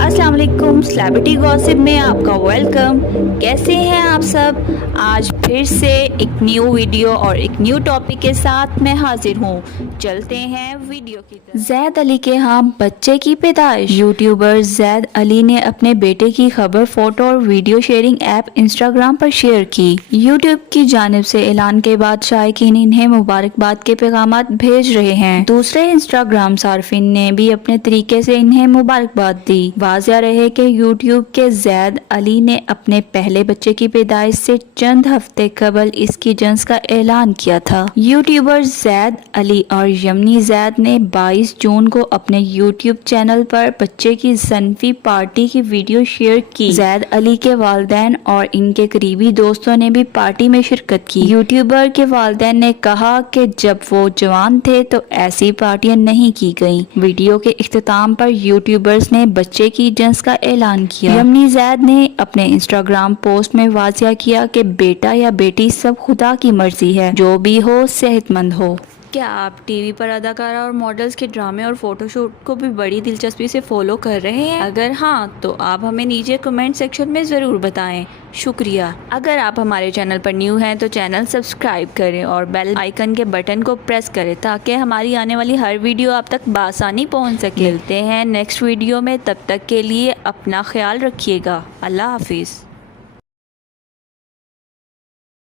अस्सलाम वालेकुम, celebrity gossip में आपका वेलकम। कैसे हैं आप सब? आज फिर से एक न्यू वीडियो और एक न्यू टॉपिक के साथ मैं हाजिर हूँ। चलते हैं वीडियो की तरफ। ज़ैद अली के यहाँ बच्चे की पैदाइश। यूट्यूबर ज़ैद अली ने अपने बेटे की खबर फोटो और वीडियो शेयरिंग ऐप इंस्टाग्राम पर शेयर की। यूट्यूब की जानिब से ऐलान के बाद शायकीन इन्हें मुबारकबाद के पैगामात भेज रहे हैं। दूसरे इंस्टाग्राम सार्फिन ने भी अपने तरीके से इन्हें मुबारकबाद दी। वाज़िया रहे कि यूट्यूब के ज़ैद अली ने अपने पहले बच्चे की पैदाइश से चंद हफ्ते कबल इसकी जन्स का ऐलान किया था। यूट्यूबर ज़ैद अली और यमनी ज़ैद ने 22 जून को अपने यूट्यूब चैनल पर बच्चे की सनफी पार्टी की वीडियो शेयर की। ज़ैद अली के वालिदैन और इनके करीबी दोस्तों ने भी पार्टी में शिरकत की। यूट्यूबर के वालिदैन ने कहा कि जब वो जवान थे तो ऐसी पार्टियां नहीं की गयी। वीडियो के इख्तिताम पर यूट्यूबर्स ने बच्चे की जन्स का ऐलान किया। यमनी ज़ैद ने अपने इंस्टाग्राम पोस्ट में वाज़िया किया कि बेटा या बेटी सब खुदा की मर्जी है, जो भी हो सेहतमंद हो। क्या आप टीवी पर अदाकारा और मॉडल्स के ड्रामे और फोटोशूट को भी बड़ी दिलचस्पी से फॉलो कर रहे हैं? अगर हाँ तो आप हमें नीचे कमेंट सेक्शन में ज़रूर बताएं। शुक्रिया। अगर आप हमारे चैनल पर न्यू हैं तो चैनल सब्सक्राइब करें और बेल आइकन के बटन को प्रेस करें ताकि हमारी आने वाली हर वीडियो आप तक बआसानी पहुंच सके। मिलते हैं नेक्स्ट वीडियो में, तब तक के लिए अपना ख्याल रखिएगा। अल्लाह हाफिज़।